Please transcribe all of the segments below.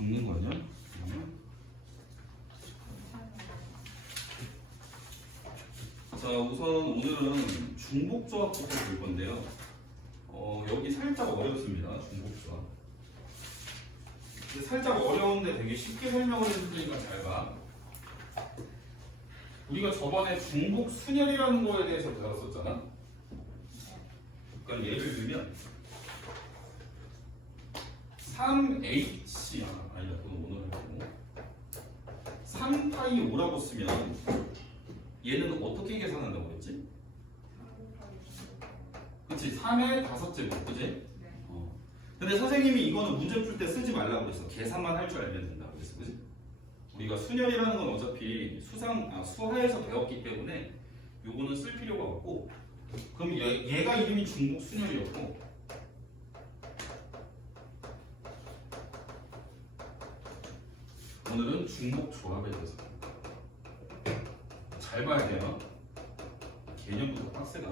적는 거 아니야? 자, 우선 오늘은 중복조합부터 볼 건데요. 여기 살짝 어렵습니다. 중복조합. 근데 살짝 어려운데 되게 쉽게 설명을 해줄 테니까 잘 봐. 우리가 저번에 중복 순열이라는 거에 대해서 배웠었잖아. 그러니까 예를 들면 3H 아니다, 그건 오늘 하고 3파이 5라고 쓰면 얘는 어떻게 계산한다고 했지? 그치, 3의 5제곱, 그치? 근데 선생님이 이거는 문제 풀 때 쓰지 말라고 그랬어. 계산만 할 줄 알면 된다고 그랬어, 그치? 우리가 순열이라는 건 어차피 수하에서 배웠기 때문에 요거는 쓸 필요가 없고, 그럼 얘가 이름이 중복 순열이었고, 오늘은 중복 조합에 대해서 잘 봐야 돼요. 개념부터 빡세다.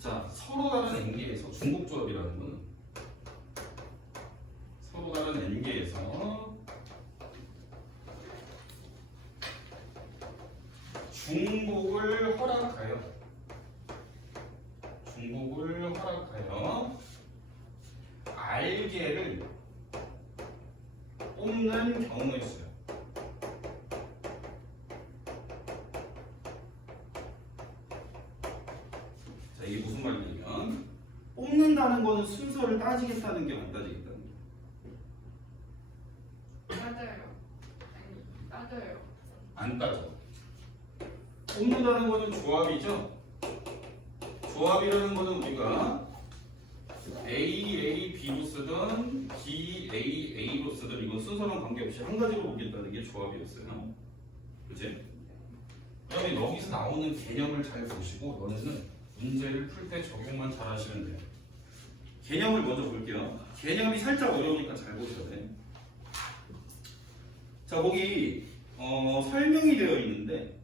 자, 서로 다른 n개에서 중복 조합이라는 거는 서로 다른 n개에서 중복을 허락하여 R개를 뽑는 경우의 수요. 자, 이게 무슨 말이냐면 뽑는다는 거는 순서를 따지겠다는 게 안 따지겠다는 게. 따져요. 아니, 따져요. 안 따져. 뽑는다는 거는 조합이죠. 조합이라는 거는 우리가 A, B로 쓰든 B, A로 쓰든 이건 순서랑 관계없이 한 가지로 보겠다는 게 조합이었어요. 그치? 그다음에 여기서 나오는 개념을 잘 보시고 너네는 문제를 풀 때 적용만 잘 하시면 돼요. 개념을 먼저 볼게요. 개념이 살짝 어려우니까 잘 보셔야 돼. 자, 거기 설명이 되어 있는데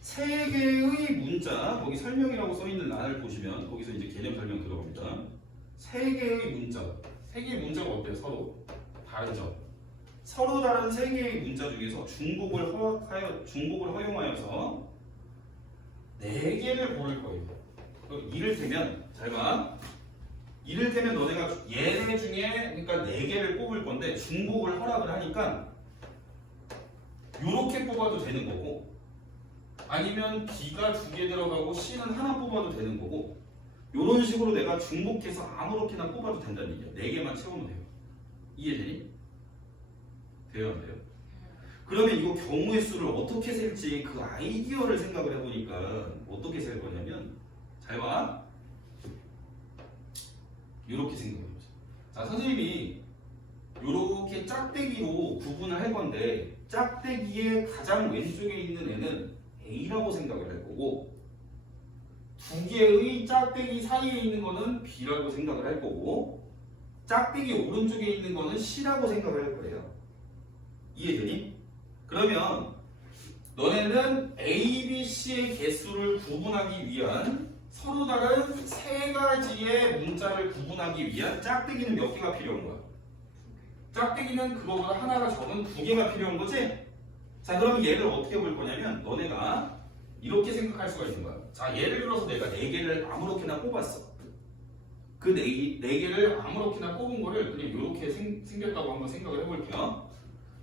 세 개의 문자, 거기 설명이라고 써 있는 란을 보시면 거기서 이제 개념 설명 들어갑니다. 세 개의 문자, 세 개의 문자가 어때요? 서로 다르죠. 서로 다른 세 개의 문자 중에서 중복을 허용하여서 네 개를 고를 거예요. 이를테면 잘 봐. 이를테면 너네가 얘네 중에 그러니까 네 개를 뽑을 건데 중복을 허락을 하니까 요렇게 뽑아도 되는 거고, 아니면 B가 2개 들어가고 C는 하나 뽑아도 되는 거고, 요런 식으로 내가 중복해서 아무렇게나 뽑아도 된다는 얘기야. 4개만 채우면 돼요. 이해되니? 돼요, 안 돼요? 그러면 이거 경우의 수를 어떻게 셀지 그 아이디어를 생각을 해보니까 어떻게 셀 거냐면, 잘 봐. 요렇게 생각해보자. 자, 선생님이 요렇게 짝대기로 구분을 할 건데, 짝대기의 가장 왼쪽에 있는 애는 A라고 생각을 할 거고, 2개의 짝대기 사이에 있는 거는 B라고 생각을 할 거고, 짝대기 오른쪽에 있는 거는 C라고 생각을 할 거예요. 이해되니? 그러면 너네는 A, B, C의 개수를 구분하기 위한 서로 다른 세 가지의 문자를 구분하기 위한 짝대기는 몇 개가 필요한 거야? 짝대기는 그거보다 하나가 적은 2개가 필요한 거지? 자, 그럼 얘를 어떻게 볼 거냐면 너네가 이렇게 생각할 수가 있는 거야. 자, 예를 들어서 내가 4개를 아무렇게나 뽑았어. 그 4개를 아무렇게나 뽑은 거를 그냥 이렇게 생겼다고 한번 생각을 해볼게요.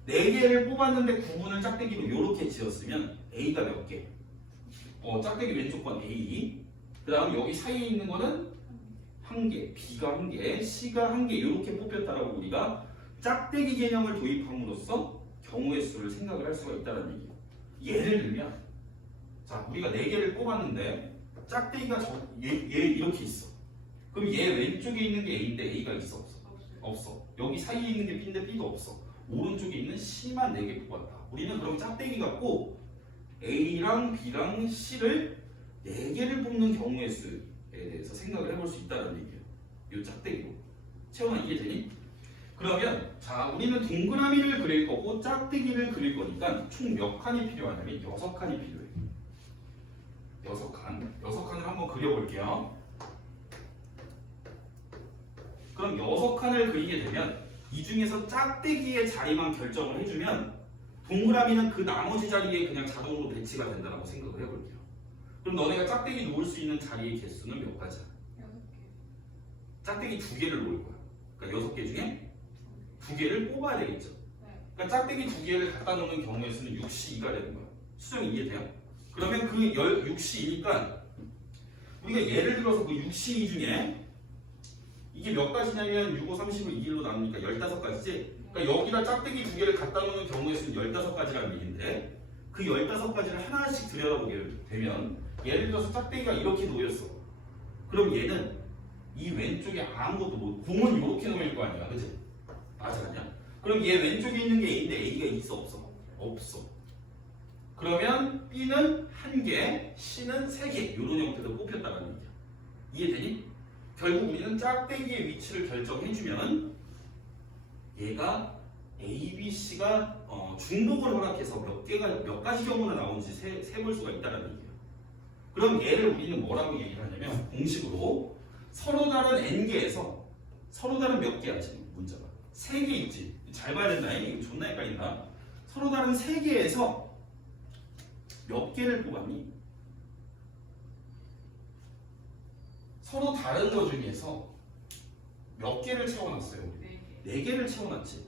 4개를 뽑았는데 구분을 짝대기로 이렇게 지었으면 A가 몇 개? 짝대기 왼쪽 건 A. 그 다음 여기 사이에 있는 거는 1개, B가 1개, C가 1개 이렇게 뽑혔다라고 우리가 짝대기 개념을 도입함으로써 경우의 수를 생각을 할 수가 있다는 얘기예요. 예를 들면, 자, 우리가 4개를 뽑았는데 짝대기가 얘 이렇게 있어. 그럼 얘 왼쪽에 있는 게 A인데 A가 있어 없어? 없어. 여기 사이에 있는 게 B인데 B가 없어. 오른쪽에 있는 C만 4개 뽑았다. 우리는 그럼 짝대기가 꼭 A랑 B랑 C를 4개를 뽑는 경우의 수에 대해서 생각을 해볼 수 있다는 얘기예요. 이 짝대기로. 채원아, 이해되니? 그러면 자, 우리는 동그라미를 그릴 거고 짝대기를 그릴 거니까 총 몇 칸이 필요하냐면 6칸이 필요해. 6칸. 6칸을 한번 그려볼게요. 그럼 6칸을 그리게 되면 이 중에서 짝대기의 자리만 결정을 해주면 동그라미는 그 나머지 자리에 그냥 자동으로 배치가 된다고 생각을 해볼게요. 그럼 너네가 짝대기 놓을 수 있는 자리의 개수는 몇 가지야? 6개. 짝대기 2개를 놓을 거야. 그러니까 6개 중에 2개를 뽑아야 되겠죠. 네. 그러니까 짝대기 2개를 갖다 놓는 경우의 수는 6시2가 되는 거야. 수정이 이해돼요? 그러면 그 6시2니까 우리가 예를 들어서 그 6시2 중에 이게 몇 가지냐면 6, 5, 30을 2일로 나누니까 15가지지? 그러니까 여기다 짝대기 2개를 갖다 놓는 경우의 수는 15가지라는 얘기인데 그 15가지를 하나씩 들여다보게 되면 예를 들어서 짝대기가 이렇게 놓였어. 그럼 얘는 이 왼쪽에 아무것도 못, 공은 이렇게 놓일 거 아니야, 그치? 맞아, 아니야? 그럼 얘 왼쪽에 있는 게 A인데 A가 있어, 없어? 없어. 그러면 B는 1개, C는 3개 이런 형태로 뽑혔다는 얘기야. 이해되니? 결국 우리는 짝대기의 위치를 결정해주면 얘가 A, B, C가 중복을 허락해서 몇 가지 경우나 나오는지 세볼 수가 있다는 얘기예요. 그럼 얘를 우리는 뭐라고 얘기를 하냐면 공식으로 서로 다른 n개에서 서로 다른 몇 개야 지금 문자가 3개 있지. 잘 봐야 된다. 이거 존나 헷갈린다. 서로 다른 3개에서 몇 개를 뽑았니? 서로 다른 것 중에서 몇 개를 채워놨어요? 4개를 채워놨지.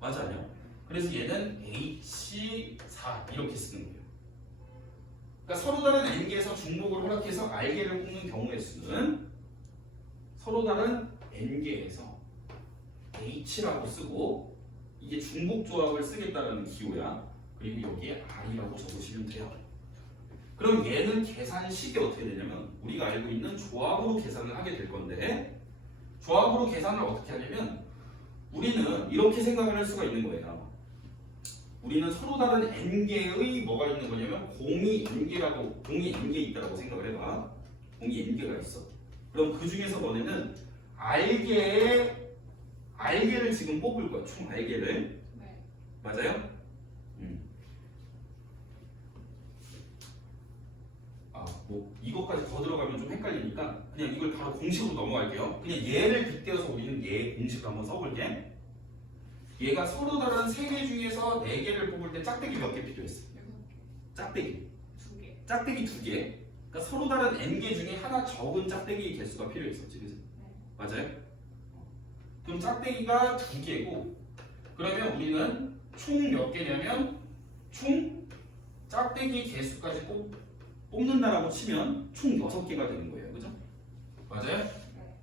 맞아 아니야? 그래서 얘는 H4 이렇게 쓰는 거예요. 그러니까 서로 다른 n개에서 중복을 허락해서 r개를 뽑는 경우의 수는 서로 다른 n개에서 H라고 쓰고 이게 중복 조합을 쓰겠다라는 기호야. 그리고 여기에 R이라고 적으시면 돼요. 그럼 얘는 계산식이 어떻게 되냐면 우리가 알고 있는 조합으로 계산을 하게 될 건데 조합으로 계산을 어떻게 하냐면 우리는 이렇게 생각을 할 수가 있는 거예요. 우리는 서로 다른 n개의 뭐가 있는 거냐면 공이 n개 있다라고 생각을 해봐. 공이 n개가 있어. 그럼 그 중에서 너네는 r개를 지금 뽑을 거야. 총 r개를. 네. 맞아요? 뭐 이것까지 더 들어가면 좀 헷갈리니까 그냥 이걸 바로 공식으로 넘어갈게요. 그냥 얘를 빗대어서 우리는 얘 공식을 한번 써볼게. 얘가 서로 다른 3개 중에서 4개를 뽑을 때 짝대기 몇 개 필요했어? 6개. 짝대기 2개. 짝대기 2개. 그러니까 서로 다른 n개 중에 하나 적은 짝대기 개수가 필요했었지, 그지? 네. 맞아요? 그럼 짝대기가 2개고 그러면 우리는 총 몇 개냐면 총 짝대기 개수까지 뽑는다라고 치면 총 6개가 되는 거예요, 그죠? 맞아요? 네.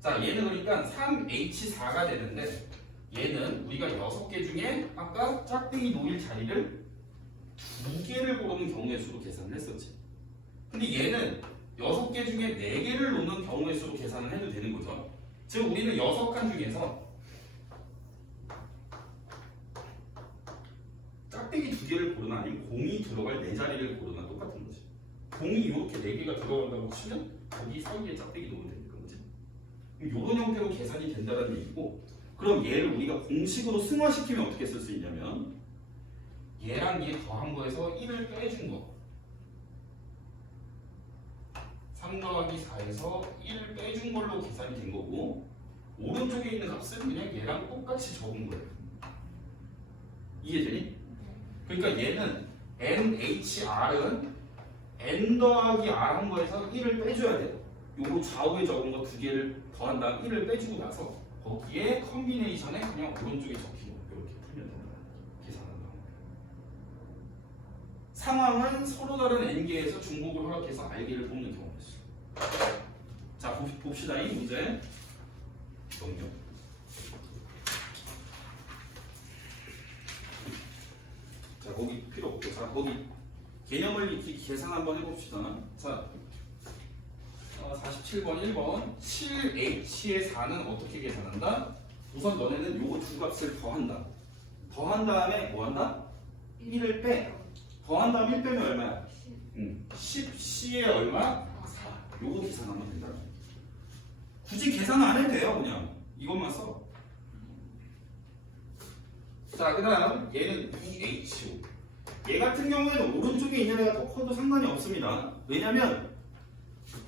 자, 얘는 그러니까 3H4가 되는데 얘는 우리가 6개 중에 아까 짝대기 놓일 자리를 2개를 고르는 경우의 수로 계산을 했었지. 근데 얘는 6개 중에 4개를 놓는 경우의 수로 계산을 해도 되는 거죠. 즉 우리는 6칸 중에서 짝대기 2개를 고르나 아니면 공이 들어갈 4자리를 고르나 똑같은 거지. 공이 이렇게 4개가 들어간다고 치면 거기 사이에 짝대기 놓으면 되니까, 그지? 이런 형태로 계산이 된다는 얘기고 그럼 얘를 우리가 공식으로 승화시키면 어떻게 쓸 수 있냐면 얘랑 얘 더한 거에서 1을 빼준 거 3 더하기 4에서 1을 빼준 걸로 계산이 된 거고 오른쪽에 있는 값은 그냥 얘랑 똑같이 적은 거예요. 이해되니? 그러니까 얘는 NHR은 N 더하기 R 한 거에서 1을 빼줘야 돼요. 요거 좌우에 적은 거 2개를 더한 다음 1을 빼주고 나서 거기에 컨비네이션에 그냥 오른쪽에 적히고 이렇게 풀면 된다. 계산한다. 상황은 서로 다른 n개에서 중복을 허락해서 r개를 뽑는 경우였어요. 자, 봅시다. 이 문제 넘겨. 자, 거기 필요 없고, 자, 거기 개념을 이렇게 계산 한번 해봅시다. 자, 47번 1번 7H의 4는 어떻게 계산한다? 우선 너네는 요거 두 값을 더한다. 더한 다음에 뭐 한다? 1을 빼. 더한 다음 1 빼면 얼마야? 10C에 얼마? 4. 요거 계산하면 된다. 굳이 계산 안 해도 돼요. 그냥 이것만 써. 자, 그 다음 얘는 2H5. 얘 같은 경우에는 오른쪽에 있는 애가 더 커도 상관이 없습니다. 왜냐면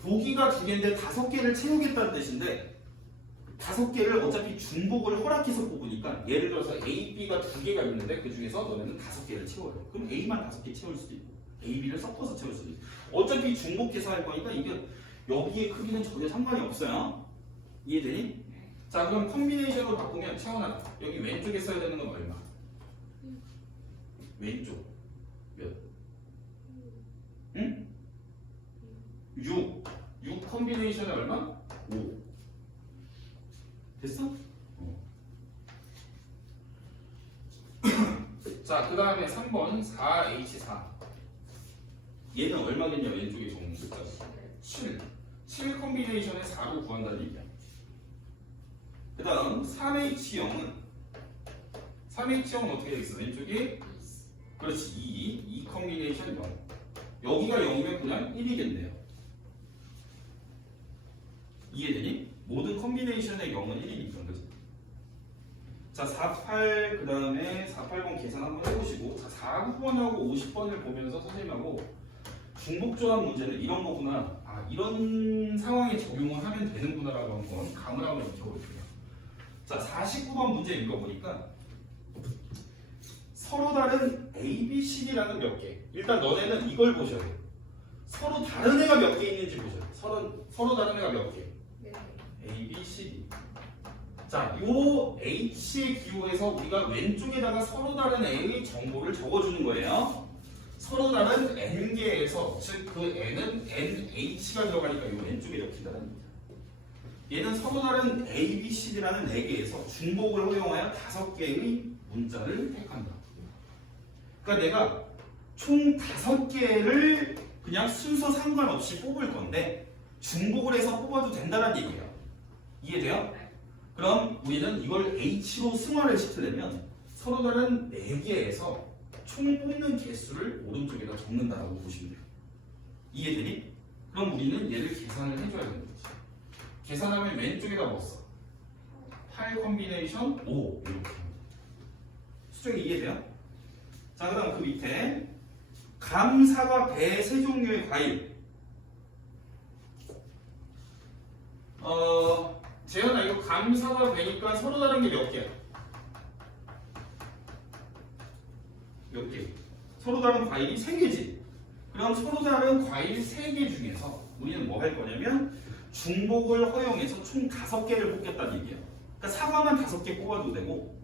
보기가 2개인데 5개를 채우겠다는 뜻인데 5개를 어차피 중복을 허락해서 뽑으니까 예를 들어서 A, B가 2개가 있는데 그 중에서 너네는 5개를 채워요. 그럼 A만 5개 채울 수도 있고 A, B를 섞어서 채울 수도 있고 어차피 중복해서 할 거니까 이게 여기에 크기는 전혀 상관이 없어요. 이해되니? 자 그럼 콤비네이션으로 바꾸면 채원아 여기 왼쪽에 써야 되는 건 얼마? 왼쪽 몇? 응? 6 콤비네이션에 얼마? 5 됐어? 자, 그 다음에 3번 4H4 얘는 얼마겠냐 왼쪽에 적는 숫자 7 콤비네이션에 4로 구한다는 얘기야. 그 다음 3H0은 어떻게 되겠어? 왼쪽에 그렇지 2 콤비네이션 0 여기가 0이면 그냥 1이겠네요. 이해되니? 모든 콤비네이션의 0은 1이니까 그죠? 자 48, 그 다음에 480 계산 한번 해보시고 자 49번하고 50번을 보면서 선생님하고 중복조합 문제는 이런 거구나 이런 상황에 적용을 하면 되는구나 라고 한번 감을 한번 익혀볼게요. 자 49번 문제 읽어보니까 서로 다른 A, B, C라는 몇 개. 일단 너네는 이걸 보셔야 돼요. 서로 다른 애가 몇 개 있는지 보셔야 돼요. 서로 다른 애가 몇 개. A, B, C, D. 자, 요 H의 기호에서 우리가 왼쪽에다가 서로 다른 A의 정보를 적어주는 거예요. 서로 다른 N개에서, 즉 그 N은 NH가 들어가니까 요 왼쪽에 적힌다는 겁니다. 얘는 서로 다른 A, B, C, D라는 4개에서 중복을 허용하여 5개의 문자를 택한다. 그러니까 내가 총 5개를 그냥 순서 상관없이 뽑을 건데 중복을 해서 뽑아도 된다는 얘기예요. 이해돼요? 그럼 우리는 이걸 H로 승화를 시키려면 서로 다른 4개에서 총 뽑는 개수를 오른쪽에다 적는다라고 보시면 돼요. 이해되니? 그럼 우리는 얘를 계산을 해줘야 되는 거지. 계산하면 왼쪽에다 뭐 써? 8 콤비네이션 5 이렇게. 수정이 이해돼요? 자, 그 다음 그 밑에 감, 사과, 배 세 종류의 과일. 재현아 이거 감, 사과, 배니까 서로 다른 게 몇 개야? 몇 개? 서로 다른 과일이 3개지. 그럼 서로 다른 과일 3개 중에서 우리는 뭐 할 거냐면 중복을 허용해서 총 5개를 뽑겠다는 얘기야. 그러니까 사과만 5개 뽑아도 되고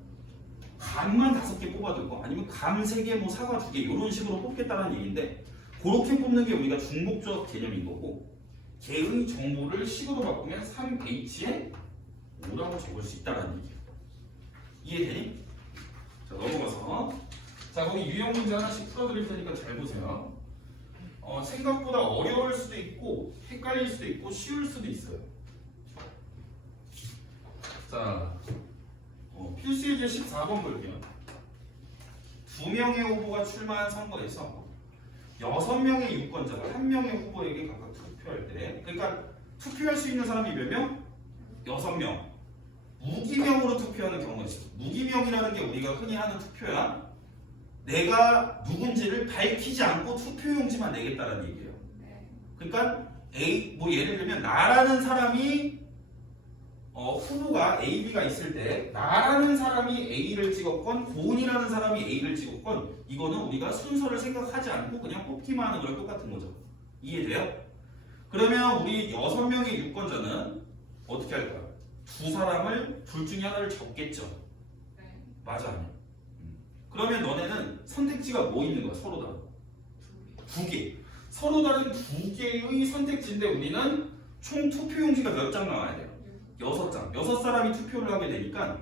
감만 5개 뽑아도 되고 아니면 감 3개, 뭐 사과 2개 이런 식으로 뽑겠다는 얘기인데 그렇게 뽑는 게 우리가 중복조합 개념인 거고 개의 정보를 식으로 바꾸면 3H에 5라고 적을 수 있다는 얘기예요. 이해되니? 자 넘어가서 자 거기 유형 문제 하나씩 풀어드릴 테니까 잘 보세요. 생각보다 어려울 수도 있고 헷갈릴 수도 있고 쉬울 수도 있어요. 자 필수예제 14번 볼게요. 2명의 후보가 출마한 선거에서 6명의 유권자가 1명의 후보에게 각각 투표할 때 그러니까 투표할 수 있는 사람이 몇 명? 6명. 무기명으로 투표하는 경우가 있어요. 무기명이라는 게 우리가 흔히 하는 투표야. 내가 누군지를 밝히지 않고 투표용지만 내겠다는 얘기예요. 그러니까 뭐 예를 들면 나라는 사람이 후보가 A, B가 있을 때 나라는 사람이 A를 찍었건 고은이라는 사람이 A를 찍었건 이거는 우리가 순서를 생각하지 않고 그냥 뽑기만 하는 거랑 똑같은 거죠. 이해돼요? 그러면 우리 6명의 유권자는 어떻게 할까요? 2사람을 둘 중에 하나를 적겠죠. 맞아 아니야? 그러면 너네는 선택지가 뭐 있는 거야? 서로 다른 2개. 서로 다른 2개의 선택지인데 우리는 총 투표용지가 몇 장 나와야 돼요? 6장. 6사람이 투표를 하게 되니까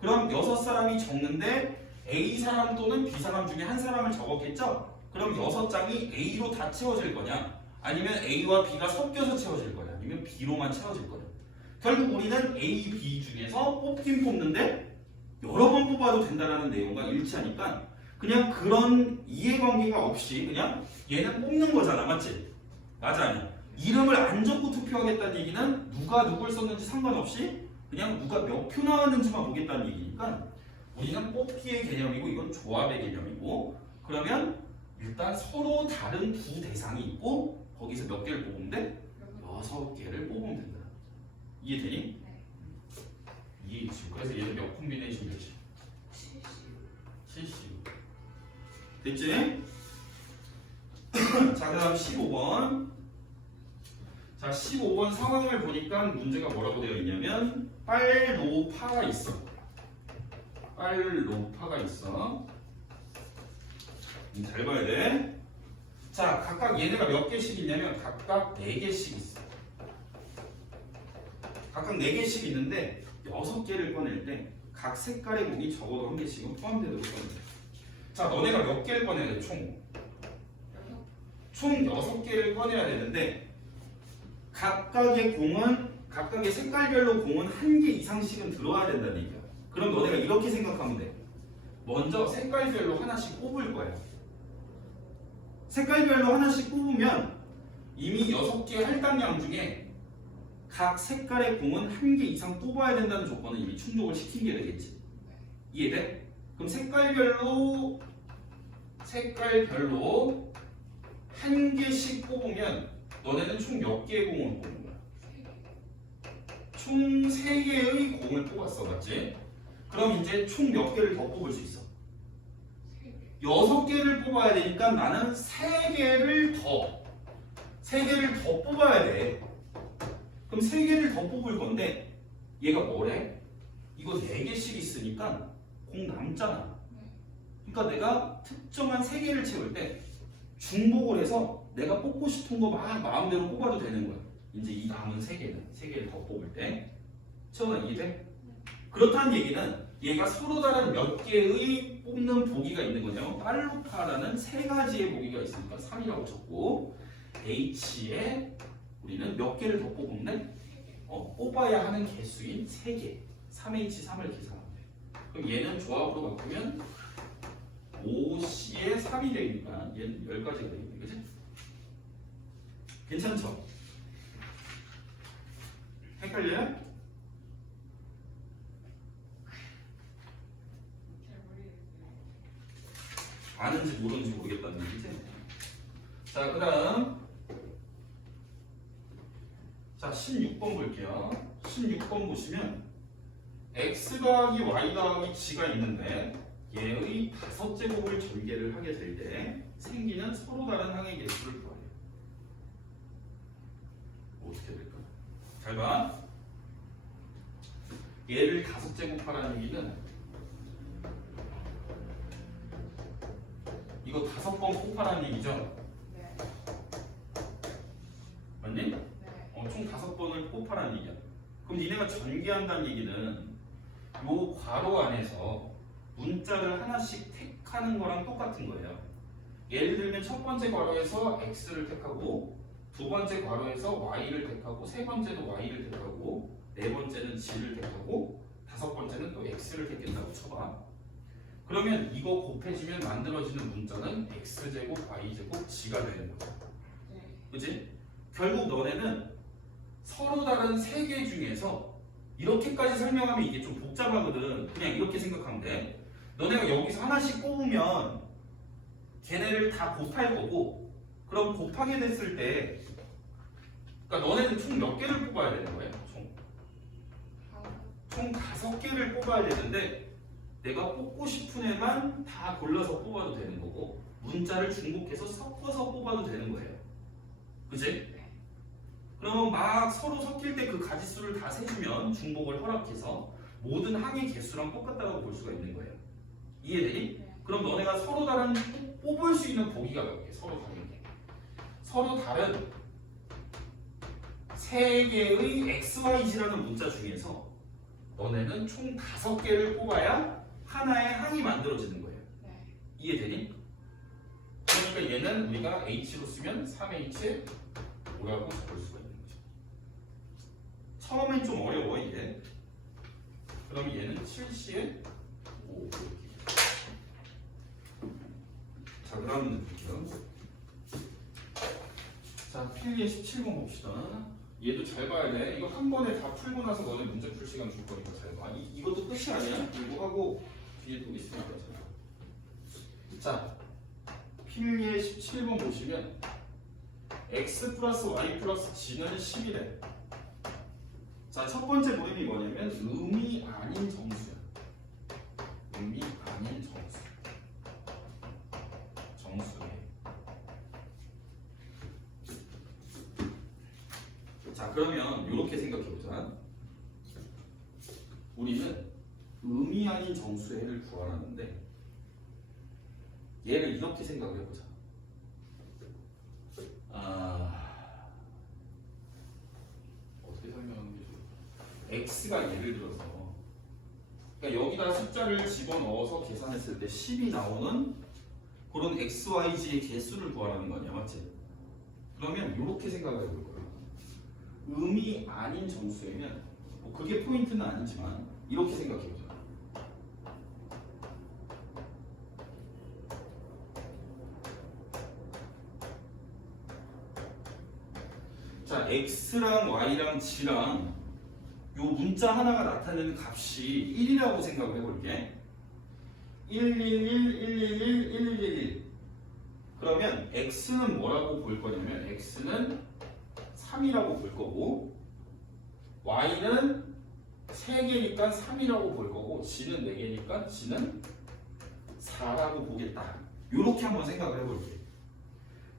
그럼 6사람이 적는데 A 사람 또는 B 사람 중에 한 사람을 적었겠죠? 그럼 6장이 A로 다 채워질 거냐? 아니면 A와 B가 섞여서 채워질 거냐? 아니면 B로만 채워질 거냐? 결국 우리는 A, B 중에서 뽑긴 뽑는데 여러 번 뽑아도 된다는 내용과 일치하니까 그냥 그런 이해관계가 없이 그냥 얘는 뽑는 거잖아. 맞지? 맞아 아니야? 이름을 안 적고 투표하겠다는 얘기는 누가 누굴 썼는지 상관없이 그냥 누가 몇 표 나왔는지만 보겠다는 얘기니까 우리는 뽑기의 개념이고 이건 조합의 개념이고 그러면 일단 서로 다른 두 대상이 있고 거기서 몇 개를 뽑으면 돼? 6개를 뽑으면 된다. 이해되니? 그래서 얘는 몇 콤비네이션 되지? 70. 70. 됐지? 자, 그 다음 15번. 자, 15번 상황을 보니까 문제가 뭐라고 되어 있냐면 빨로파가 있어. 빨로파가 있어. 잘 봐야 돼. 자, 각각 얘네가 몇 개씩 있냐면 각각 4개씩 있어. 각각 4개씩 있는데 6개를 꺼낼 때 각 색깔의 공이 적어도 1개씩은 포함되도록 꺼내. 자, 너네가 몇 개를 꺼내야 돼? 총 6개를 꺼내야 되는데 각각의 색깔별로 공은 1개 이상씩은 들어와야 된다는 얘기야. 그럼 너네가 이렇게 생각하면 돼. 먼저 색깔별로 하나씩 뽑을 거야. 색깔별로 하나씩 뽑으면 이미 6개 할당량 중에 각 색깔의 공은 1개 이상 뽑아야 된다는 조건은 이미 충족을 시킨 게 되겠지. 이해돼? 그럼 색깔별로 1개씩 뽑으면 너네는 총 몇 개의 공을 뽑는 거야? 총 3개의 공을 뽑았어, 맞지? 그럼 이제 총 몇 개를 더 뽑을 수 있어? 6개를 뽑아야 되니까 나는 3개를 더 뽑아야 돼. 그럼 3개를 더 뽑을 건데 얘가 뭐래? 이거 4개씩 있으니까 공 남잖아. 그러니까 내가 특정한 3개를 채울 때 중복을 해서 내가 뽑고 싶은 거 막 마음대로 뽑아도 되는 거야. 이제 이 남은 3개를 더 뽑을 때. 채원아, 이해돼? 그렇다는 얘기는 얘가 서로 다른 몇 개의 뽑는 보기가 있는 거냐면 빨로파라는 3가지의 보기가 있으니까 3이라고 쳤고 H에 우리는 몇 개를 더 뽑으면 돼? 뽑아야 하는 개수인 3개 3H3을 계산하면 돼. 그럼 얘는 조합으로 바꾸면 5C에 3이 되니까 얘는 10가지가 되겠네. 그치? 괜찮죠? 헷갈려요? 잘 모르겠어요. 아는지 모르는지 모르겠다는 얘기지? 자, 그 다음 자, 16번 볼게요. 16번 보시면 x 더하기 y 더하기 g가 있는데 얘의 5제곱을 전개를 하게 될 때 생기는 서로 다른 항의 개수를 구하래요. 어떻게 될까? 잘 봐. 얘를 5제곱하라는 얘기는 이거 5번 곱하라는 얘기죠? 네. 맞니? 네. 총 5번을 곱하라는 얘기야. 그럼 니네가 전개한다는 얘기는 요 괄호 안에서 문자를 하나씩 택하는 거랑 똑같은 거예요. 예를 들면 첫 번째 괄호에서 x를 택하고 두 번째 괄호에서 y를 택하고 세 번째도 y를 택하고 네 번째는 g를 택하고 다섯 번째는 또 x를 택했다고 쳐봐. 그러면 이거 곱해지면 만들어지는 문자는 x제곱, y제곱, g가 되는 거야. 네. 그치? 결국 너네는 서로 다른 3개 중에서 이렇게까지 설명하면 이게 좀 복잡하거든. 그냥 이렇게 생각하면 돼. 너네가 여기서 하나씩 뽑으면 걔네를 다 곱할 거고 그럼 곱하게 됐을 때 그러니까 너네는 총 몇 개를 뽑아야 되는 거예요? 총 5개를 뽑아야 되는데 내가 뽑고 싶은 애만 다 골라서 뽑아도 되는 거고 문자를 중복해서 섞어서 뽑아도 되는 거예요. 그치? 그러면 막 서로 섞일 때 그 가지수를 다 세주면 중복을 허락해서 모든 항의 개수랑 똑같다고 볼 수가 있는 거예요. 이해되니? 네. 그럼 너네가 서로 다른 뽑을 수 있는 보기가 몇 개? 서로 다른 게. 서로 다른 3개의 XYZ라는 문자 중에서 너네는 총 5개를 뽑아야 하나의 항이 만들어지는 거예요. 네. 이해되니? 그러니까 얘는 우리가 H로 쓰면 3H 5라고 적을 수가 있는 거죠. 처음엔 좀 어려워 이게. 그럼 얘는 7C에 5 이렇게. 자, 그럼 볼게요. 자, 필기의 17번 봅시다. 얘도 잘 봐야 돼. 이거 한 번에 다 풀고 나서 너네 문제 풀 시간 줄 거니까 잘 봐. 이것도 끝이 아니야. 이거 하고 뒤에 또 있으니까 잘 봐. 자, 필기의 17번 보시면 x 플러스 y 플러스 g는 10이래. 자, 자, 첫 번째 무림이 뭐냐면 음이 아닌 정수야. 음이 아닌 정수. 정수에. 자, 그러면 이렇게 생각해보자. 우리는 음이 아닌 정수의 해를 구하라는데 얘를 이렇게 생각을 해보자. 어떻게 설명하는 게 좋을까? x가 예를 들어서 그러니까 여기다 숫자를 집어넣어서 계산했을 때 10이 나오는 그런 xyz의 개수를 구하라는 거 아니야, 맞지? 그러면 이렇게 생각을 해볼 거야. 음이 아닌 정수이면 뭐 그게 포인트는 아니지만 이렇게 생각해보자. 자, x랑 y랑 g랑 요 문자 하나가 나타내는 값이 1이라고 생각을 해볼게. 111, 111, 111. 그러면 x는 뭐라고 볼 거냐면 x는 3이라고 볼 거고 y는 3개니까 3이라고 볼 거고 g는 4개니까 g는 4라고 보겠다. 이렇게 한번 생각을 해볼게.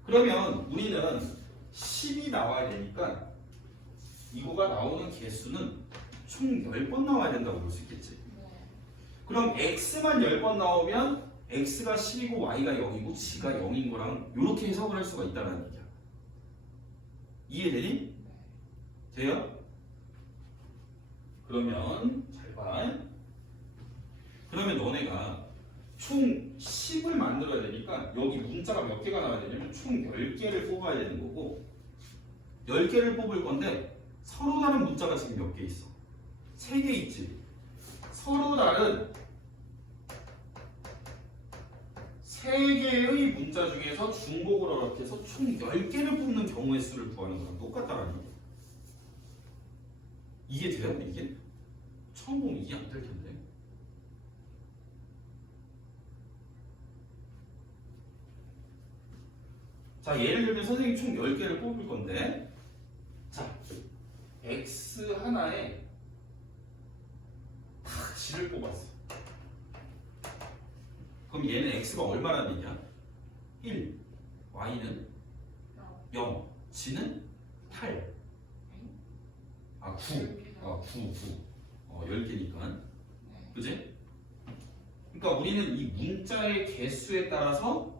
그러면 우리는 10이 나와야 되니까 이거가 나오는 개수는 총 10번 나와야 된다고 볼 수 있겠지. 그럼 x만 10번 나오면 x가 10이고 y가 0이고 g가 0인 거랑 이렇게 해석을 할 수가 있다는 얘기야. 이해되니? 돼요? 그러면 잘 봐. 그러면 너네가 총 10을 만들어야 되니까 여기 문자가 몇 개가 나와야 되냐면 총 10개를 뽑아야 되는 거고 10개를 뽑을 건데 서로 다른 문자가 지금 몇 개 있어? 3개 있지. 서로 다른 3개의 문자 중에서 중복을 허락해서 총 10개를 뽑는 경우의 수를 구하는 거랑 똑같다라는 얘기야. 이해돼요? 이게? 처음 보면 이해 안 될 텐데. 자, 예를 들면 선생님이 총 10개를 뽑을 건데 자, x 하나에 다 g를 뽑았어. 그럼 얘는 x가 얼마라는 얘기야? 1, y는 0, g는 8. 9. 10개니까. 그지? 그러니까 우리는 이 문자의 개수에 따라서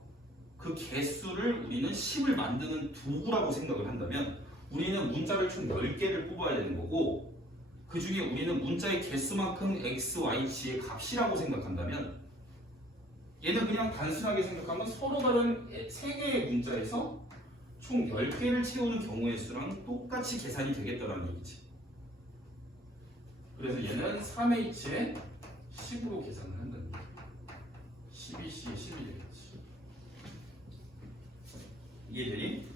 그 개수를 우리는 10을 만드는 도구라고 생각을 한다면 우리는 문자를 총 10개를 뽑아야 되는 거고 그 중에 우리는 문자의 개수만큼 x, y, g의 값이라고 생각한다면 얘는 그냥 단순하게 생각하면 서로 다른 3개의 문자에서 총 10개를 채우는 경우의 수랑 똑같이 계산이 되겠다는 얘기지. 그래서 얘는 3h에 10으로 계산을 한다는 거야. 12c에 10이 되겠지. 이해되니?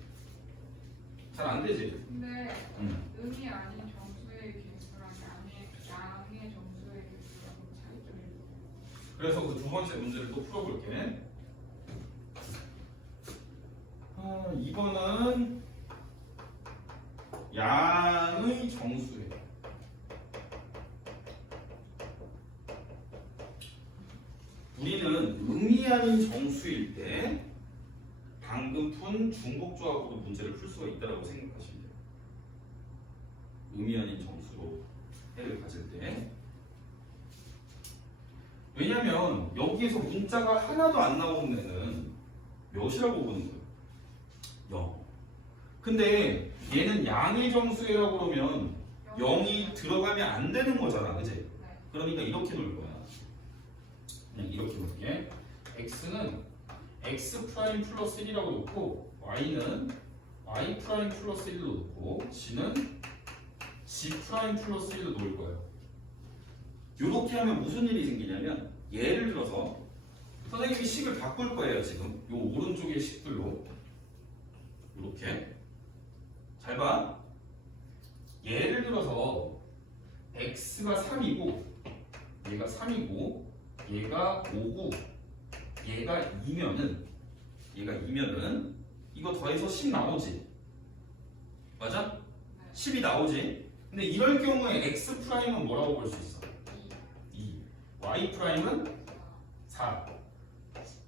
잘 안 되지? 근데 음이 아닌 정수의 개수랑 양의 정수의 개수랑 차이점이 있어요. 그래서 그 두 번째 문제를 또 풀어볼게. 2번은 양의 정수예요. 우리는 음이 아닌 정수일 때 방금 푼 중복조합으로 문제를 풀 수가 있다고 생각하시면 돼요. 음이 아닌 정수로 해를 가질 때. 왜냐면 여기에서 문자가 하나도 안 나오는 애는 몇이라고 보는 거예요? 0. 근데 얘는 양의 정수라고 그러면 0이 들어가면 안 되는 거잖아, 그치? 그러니까 이렇게 놓을 거야. 그냥 이렇게 놓을게. x는 x 프라임 플러스 1이라고 놓고 y는 y 프라임 플러스 1로 놓고 g는 g 프라임 플러스 1로 놓을 거예요. 이렇게 하면 무슨 일이 생기냐면 예를 들어서 선생님이 식을 바꿀 거예요. 지금 요 오른쪽의 식들로 이렇게 잘 봐. 예를 들어서 x가 3이고 얘가 3이고 얘가 5고 얘가 2면은 이거 더해서 10 나오지? 맞아? 10이 나오지? 근데 이럴 경우에 x 프라임은 뭐라고 볼 수 있어? 2. y 프라임은 4.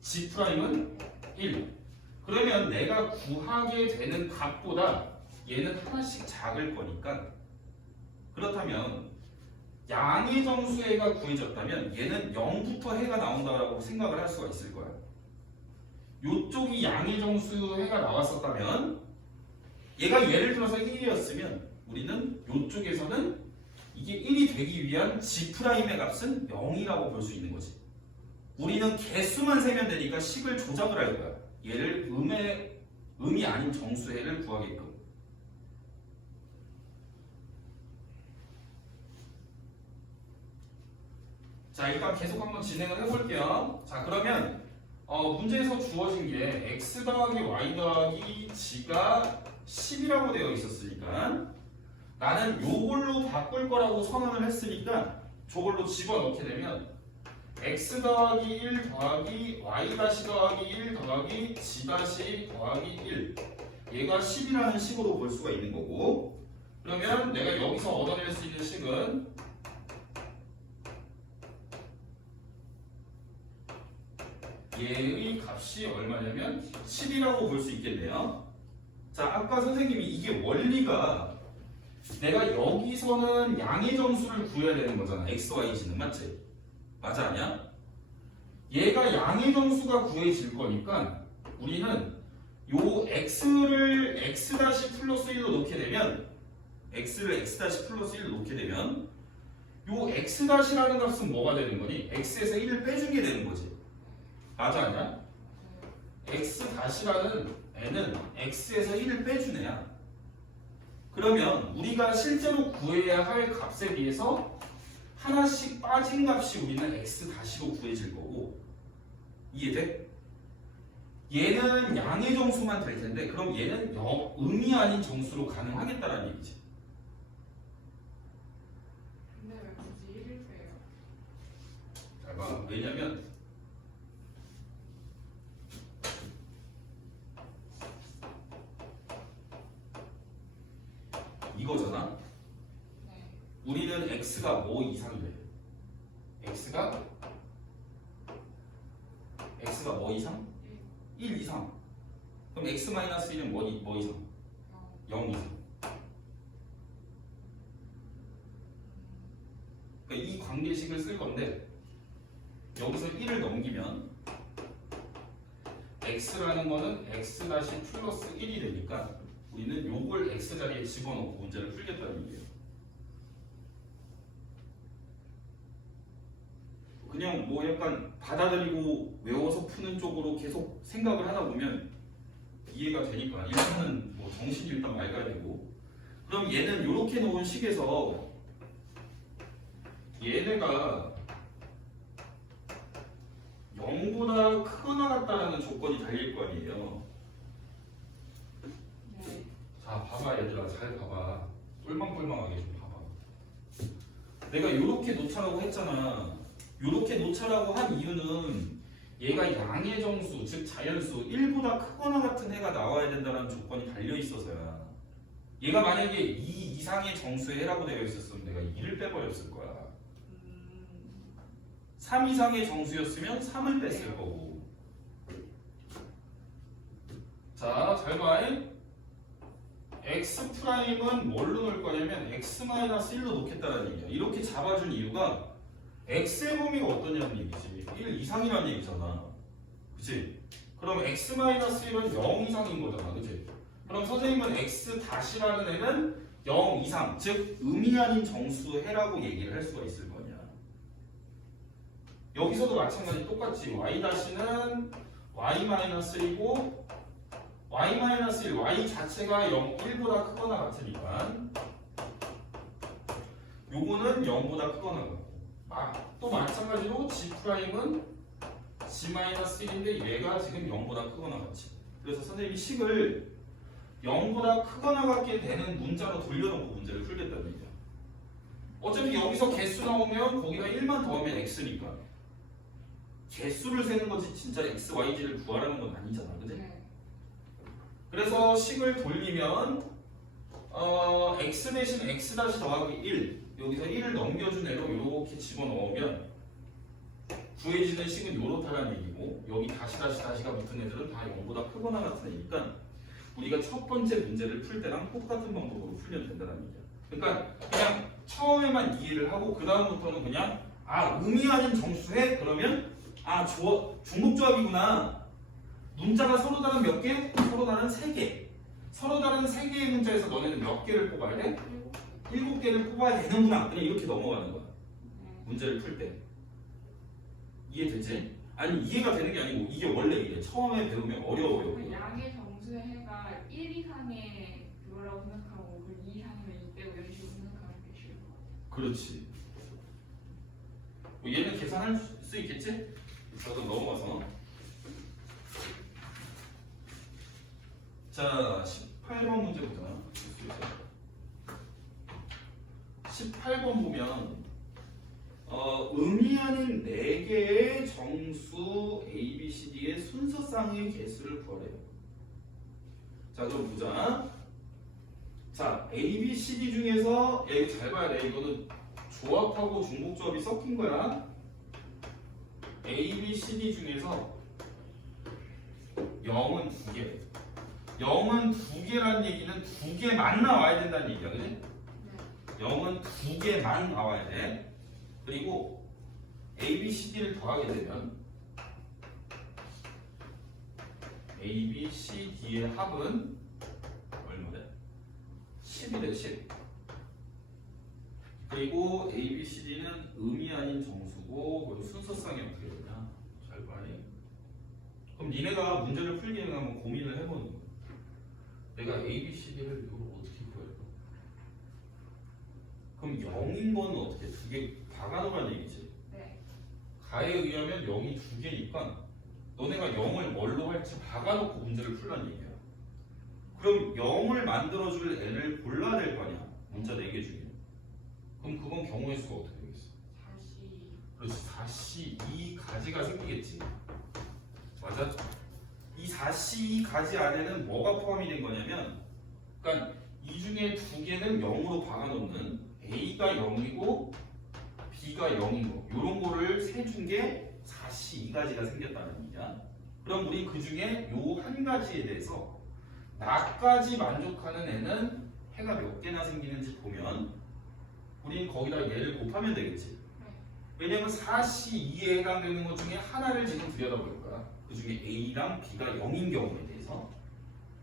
g 프라임은 1. 그러면 내가 구하게 되는 값보다 얘는 하나씩 작을 거니까, 그렇다면 양의 정수해가 구해졌다면 얘는 0부터 해가 나온다라고 생각을 할 수가 있을 거야. 요쪽이 양의 정수해가 나왔었다면 얘가 예를 들어서 1이었으면 우리는 요쪽에서는 이게 1이 되기 위한 G'의 값은 0이라고 볼 수 있는 거지. 우리는 개수만 세면 되니까 식을 조작을 할 거야. 얘를 음이 아닌 정수해를 구하게끔. 자, 일단 계속 한번 진행을 해볼게요. 자, 그러면 문제에서 주어진 게 x 더하기 y 더하기 g가 10이라고 되어 있었으니까 나는 요걸로 바꿀 거라고 선언을 했으니까 저걸로 집어넣게 되면 x 더하기 1 더하기 y 다시 더하기 1 더하기 g 다시 더하기 1 얘가 10이라는 식으로 볼 수가 있는 거고, 그러면 내가 여기서 얻어낼 수 있는 식은 얘의 값이 얼마냐면 10이라고 볼 수 있겠네요. 자, 아까 선생님이 이게 원리가 내가 여기서는 양의 정수를 구해야 되는 거잖아. x, y, g는 맞지? 맞아 아니야? 얘가 양의 정수가 구해질 거니까 우리는 요 x를 x 다시 플러스 1로 놓게 되면 x를 x 다시 플러스 1로 놓게 되면 요 x 다시라는 값은 뭐가 되는 거니? x에서 1을 빼준 게 되는 거지. 맞아 아니야? x 다시라는 애는 x에서 1을 빼준 애야. 그러면 우리가 실제로 구해야 할 값에 비해서 하나씩 빠진 값이 우리는 x 다시로 구해질 거고, 이해돼? 얘는 양의 정수만 될 텐데 그럼 얘는 음이 아닌 정수로 가능하겠다라는 얘기지. 근데 왜 굳이 1을 빼요? 잘 봐. 왜냐면 이거잖아. 네. 우리는 x가 뭐 이상이래? x가 뭐 이상? 1 이상. 그럼 x-1은 뭐 이상? 0 이상. 그러니까 이 관계식을 쓸 건데 여기서 1을 넘기면 x라는 거는 x 다시 플러스 1이 되니까 우리는 요걸 x 자리에 집어넣고 문제를 풀겠다는 얘기예요. 그냥 뭐 약간 받아들이고 외워서 푸는 쪽으로 계속 생각을 하다 보면 이해가 되니까 일단은 뭐 정신이 일단 맑아야 되고, 그럼 얘는 이렇게 놓은 식에서 얘네가 0보다 크거나 같다라는 조건이 달릴 거 아니에요. 네. 자, 봐봐 얘들아, 잘 봐봐. 똘망똘망하게 좀 봐봐. 내가 이렇게 놓자라고 했잖아. 이렇게 놓자라고 한 이유는 얘가 양의 정수, 즉 자연수 1보다 크거나 같은 해가 나와야 된다는 조건이 달려 있어서야. 얘가 만약에 2 이상의 정수의 해라고 되어 있었으면 내가 2를 빼버렸을 거야. 3 이상의 정수였으면 3을 뺐을 거고. 자, 잘 봐. x 프라임은 뭘로 놓을 거냐면 x-1로 놓겠다는 얘기야. 이렇게 잡아준 이유가 x의 범위가 어떠냐는 얘기지. 1 이상이라는 얘기잖아. 그치? 그럼 x-1은 0 이상인 거잖아. 그치? 그럼 선생님은 x 다시라는 애는 0 이상, 즉 음이 아닌 정수해라고 얘기를 할 수가 있을 거냐. 여기서도 마찬가지 똑같지. y 다시는 y-1이고 y-1, y 자체가 1보다 크거나 같으니까 요거는 0보다 크거나 같고, 또 마찬가지로 G'은 G-1인데 얘가 지금 0보다 크거나 같지. 그래서 선생님이 식을 0보다 크거나 같게 되는 문자로 돌려놓고 문제를 풀겠다는 얘기야. 어차피 여기서 개수 나오면 거기가 1만 더하면 x니까 개수를 세는 거지 진짜 x, y, g를 구하라는 건 아니잖아. 그치? 네. 그래서 식을 돌리면 x 대신 x 다시 더하기 1 여기서 1을 넘겨준 애로 이렇게 집어넣으면 구해지는 식은 요렇다는 얘기고 여기 다시가 붙은 애들은 다 0보다 크거나 같은 애니까 우리가 첫 번째 문제를 풀 때랑 똑같은 방법으로 풀면 된다는 얘기야. 그러니까 그냥 처음에만 이해를 하고 그 다음부터는 그냥 의미 아닌 정수해? 그러면 중복조합이구나. 문자가 서로 다른 몇 개? 서로 다른 3개. 서로 다른 3개의 문자에서 너네는 몇 개를 뽑아야 돼? 7개를 뽑아야 되는구나. 그냥 이렇게 넘어가는 거야. 문제를 풀 때. 이해되지? 아니 이해가 되는 게 아니고 이게 원래 이래. 처음에 배우면 어려워요. 그 양의 정수의 해가 1 이상의 그거라고 생각하고 그 2 이상이면 2 빼고 이런 식으로 생각하면 되게 쉬울 것 같아요. 그렇지. 얘는 계산할 수 있겠지? 그럼 넘어가서 자 18번 문제 보자. 18번 보면 의미 아닌 4개의 정수 A, B, C, D의 순서쌍의 개수를 구하래요. 자 그럼 보자. 자 A, B, C, D 중에서 이거 잘 봐야 돼. 이거는 조합하고 중복조합이 섞인 거야. A, B, C, D 중에서 0은 2개. 0은 2개라는 얘기는 2개만 나와야 된다는 얘기야, 그지? 0은 2개만 나와야 돼. 그리고 A, B, C, D를 더하게 되면 A, B, C, D의 합은 얼마래? 10이 돼, 10. 그리고 A, B, C, D는 의미 아닌 정수고 그리고 순서쌍이 어떻게 되냐? 잘 봐요. 그럼 니네가 문제를 풀기 위해 한번 고민을 해보는 거야. 내가 A, B, C, D를 이걸 어떻게 구할까? 그럼 0인 거는 어떻게 2개 박아놓으라는 얘기지? 네. 가에 의하면 0이 2개니까 너네가 0을 뭘로 할지 박아놓고 문제를 풀라는 얘기야. 그럼 0을 만들어줄 n을 골라야 될 거 아니야? 문자 4개 중에. 그럼 그건 경우의 수가 어떻게 되겠어? 4시. 그렇지. 4시 2가지가 생기겠지. 맞아? 이 4시 2가지 안에는 뭐가 포함이 된 거냐면 그러니까 이 중에 2개는 0으로 박아놓는 A가 0이고 B가 0인 거 요런 거를 세준 게 4시 2가지가 생겼다는 얘기야. 그럼 우리 그 중에 요 한 가지에 대해서 나까지 만족하는 애는 해가 몇 개나 생기는지 보면 우린 거기다 얘를 곱하면 되겠지. 왜냐면 4시 2에 해당되는 것 중에 하나를 지금 들여다볼 거야. 그 중에 A랑 B가 0인 경우에 대해서.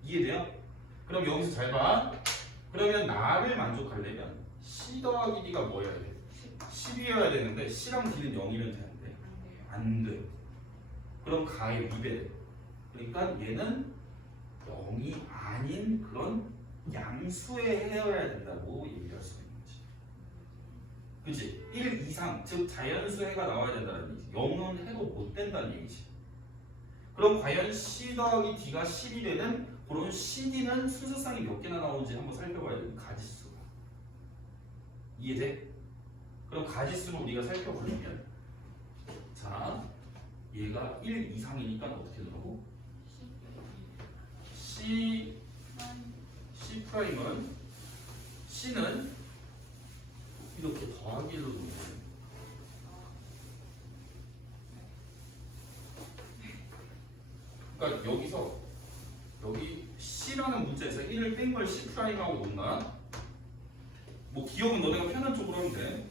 이해돼요? 그럼 여기서 잘 봐. 그러면 나를 만족하려면 C 더하기 D가 뭐여야 돼? 10이어야 되는데 C랑 D는 0이면 되는데 안 돼. 그럼 가의 2배. 그러니까 얘는 0이 아닌 그런 양수에 해여야 된다고 얘기할 수 있는 거지. 그치? 1 이상, 즉 자연수 해가 나와야 된다는 얘기지. 0은 해도 못 된다는 얘기지. 그럼 과연 C 더하기 D가 10이 되는 그런 CD는 순서쌍이 몇 개나 나오는지 한번 살펴봐야 돼. 가지수가. 이해돼? 그럼 가지수를 우리가 살펴보려면 자, 얘가 1 이상이니까 어떻게 되라고? C'은 C는 이렇게 더하기로 놓는 거예요. 그러니까 여기서 여기 C라는 문자에서 1을 뺀 걸 C'하고 놓나? 뭐 기억은 너네가 편한 쪽으로 하면 돼.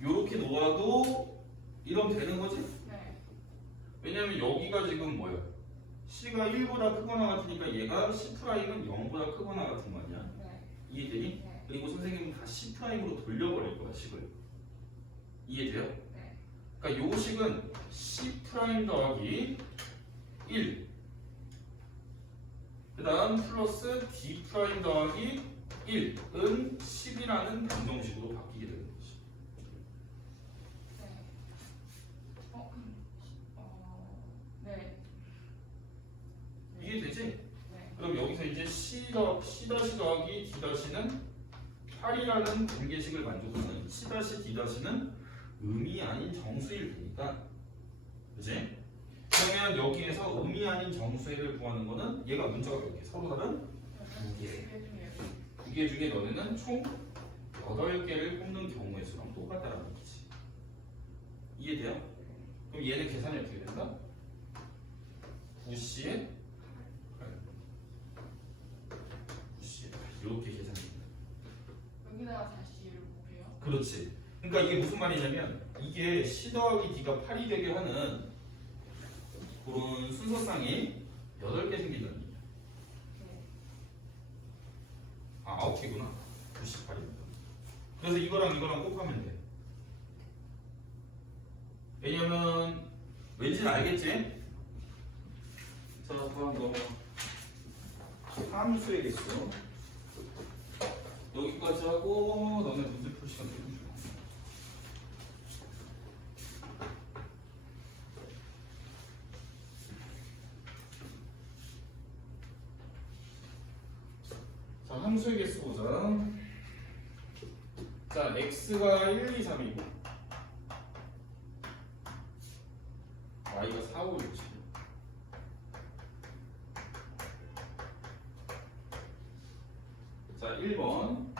요렇게 놓아도 이러면 되는 거지? 네. 왜냐면 여기가 지금 뭐야? C가 1보다 크거나 같으니까 얘가 C'은 0보다 크거나 같은 거 아니야? 네. 이해되니? 네. 그리고 선생님은 다 C'으로 돌려버릴 거야, 식을. 이해돼요? 네. 그러니까 요 식은 C' 더하기 1. 그 다음 플러스 D' 더하기 1은 10이라는 방정식으로 바뀌게 되는 거지. 네. 네. 이해되지? 네. 그럼 여기서 이제 C 더하기 D는 8이라는 분계식을 만족하는 C-D는 의미 아닌 정수일 테니까. 그치? 그러면 여기에서 의미 아닌 정수를 구하는 거는 얘가 문자가 몇 개? 서로 다른 2개. 2개 중에 2개 중에 너네는 총 8개를 뽑는 경우의 수랑 똑같다라는 거지. 이해돼요? 그럼 얘는 계산이 어떻게 된다? 9C에 9C에 이렇게 계산이 된다. 여기다가 다시 이를 볼게요. 그렇지. 그러니까 이게 무슨 말이냐면 이게 C 더하기 D가 8이 되게 하는 그런 순서상이 8개 생긴다는 얘기야. 아, 9개구나. 98입니다. 그래서 이거랑 이거랑 곱하면 돼. 왜냐면 왠지는 알겠지? 자, 다음 넘어. 함수의 개수. 여기까지 하고 너네 문제 풀 시간 되는 중. 자, 함수의 개수 보자. 자, x가 1, 2, 3이고 y가 4, 5, 6, 7. 자, 1번.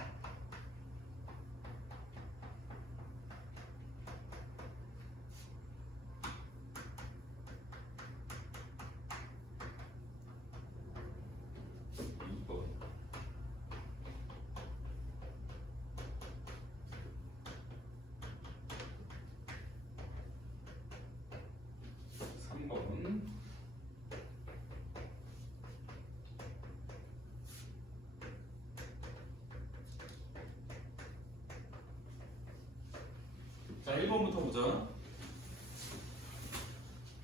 자, 1번부터 보자.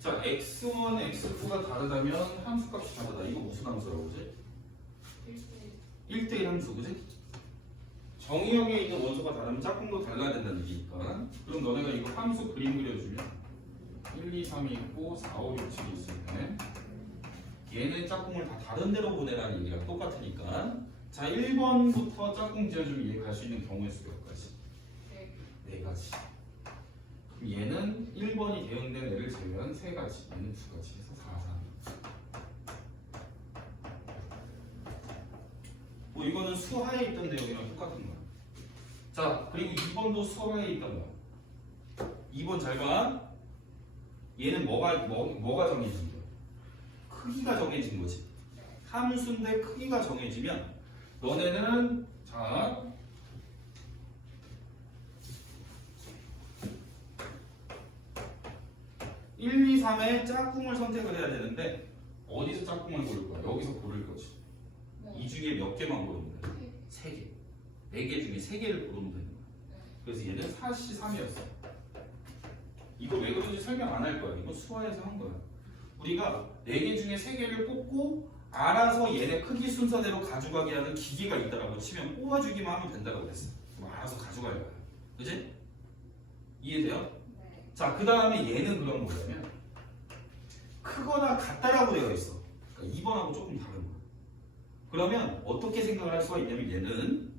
자, x1, x2가 다르다면 함수값이 다르다. 이거 무슨 함수라고 그러지? 1대1 함수, 그지? 정의형에 있는 원소가 다르면 짝꿍도 달라야 된다는 얘기니까. 그럼 너네가 이거 함수 그림 그려주면 1, 2, 3이 있고 4, 5, 6, 7이 있을 때 얘는 짝꿍을 다 다른 데로 보내라는 얘기랑 똑같으니까. 자, 1번부터 짝꿍 지어주면 얘 갈 수 있는 경우의 수가 몇 가지? 네 가지. 그럼 얘는 1번이 대응된 애를 제외한 3가지, 얘는 2가지 해서 4, 3. 뭐 이거는 수하에 있던 내용이랑 똑같은 거야. 자, 그리고 2번도 수하에 있던 거야. 2번 잘 봐. 얘는 뭐가 정해진 거야? 크기가 정해진 거지. 함수인데 크기가 정해지면 너네는 자, (1, 2, 3의) 짝꿍을 선택을 해야 되는데 어디서 짝꿍을 고를 거야? 여기서 고를 거지. 이 중에 몇 개만 고르면 돼? 3개. 4개 중에 3개를 고르면 되는 거야. 그래서 얘는 4C 3이었어. 이거 왜 그런지 설명 안 할 거야. 이거 수화에서 한 거야. 우리가 4개 중에 3개를 뽑고 알아서 얘네 크기 순서대로 가져가게 하는 기계가 있다라고 치면 뽑아주기만 하면 된다고 그랬어. 그럼 알아서 가져갈 거야. 그지? 이해돼요? 자, 그 다음에 얘는 그런 뭐냐면 크거나 같다라고 되어 있어. 그러니까 2번하고 조금 다른 거야. 그러면 어떻게 생각을 할 수가 있냐면 얘는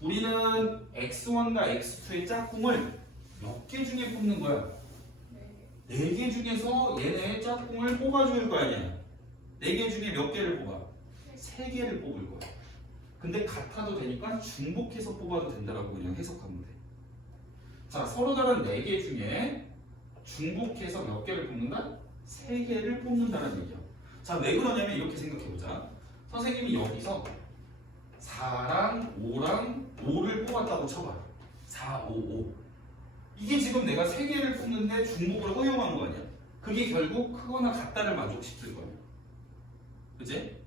우리는 x1과 x2의 짝꿍을 몇 개 중에 뽑는 거야? 4개 중에서 얘네의 짝꿍을 뽑아줄 거 아니야. 4개 중에 몇 개를 뽑아? 3개를 뽑을 거야. 근데 같아도 되니까 중복해서 뽑아도 된다라고 그냥 해석하면 돼. 자, 서로 다른 4개 중에 중복해서 몇 개를 뽑는다? 3개를 뽑는다는 얘기야. 자, 왜 그러냐면 이렇게 생각해보자. 선생님이 여기서 4랑 5랑 5를 뽑았다고 쳐봐. 4, 5, 5. 이게 지금 내가 3개를 뽑는데 중복을 허용한 거 아니야? 그게 결국 크거나 같다를 만족시킬 거야. 그치?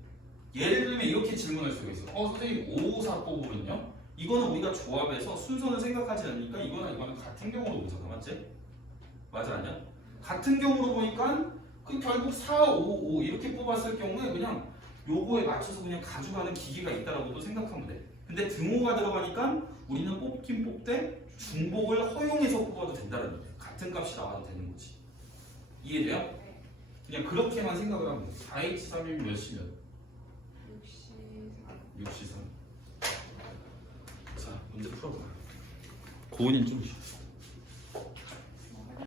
예를 들면 이렇게 질문할 수가 있어. 선생님 5, 4 뽑으면요? 이거는 우리가 조합해서 순서는 생각하지 않으니까 이거는 같은 경우로 보잖아. 맞지? 맞아, 아니야? 같은 경우로 보니까 그 결국 4, 5, 5 이렇게 뽑았을 경우에 그냥 요거에 맞춰서 그냥 가져가는 기계가 있다라고도 생각하면 돼. 근데 등호가 들어가니까 우리는 뽑긴 뽑되 중복을 허용해서 뽑아도 된다는 얘기야. 같은 값이 나와도 되는 거지. 이해돼요? 그냥 그렇게만 생각을 하면 돼. 4H3이면 몇이면? 63. 자, 문제 풀어봐. 고은이 좀 쉬어.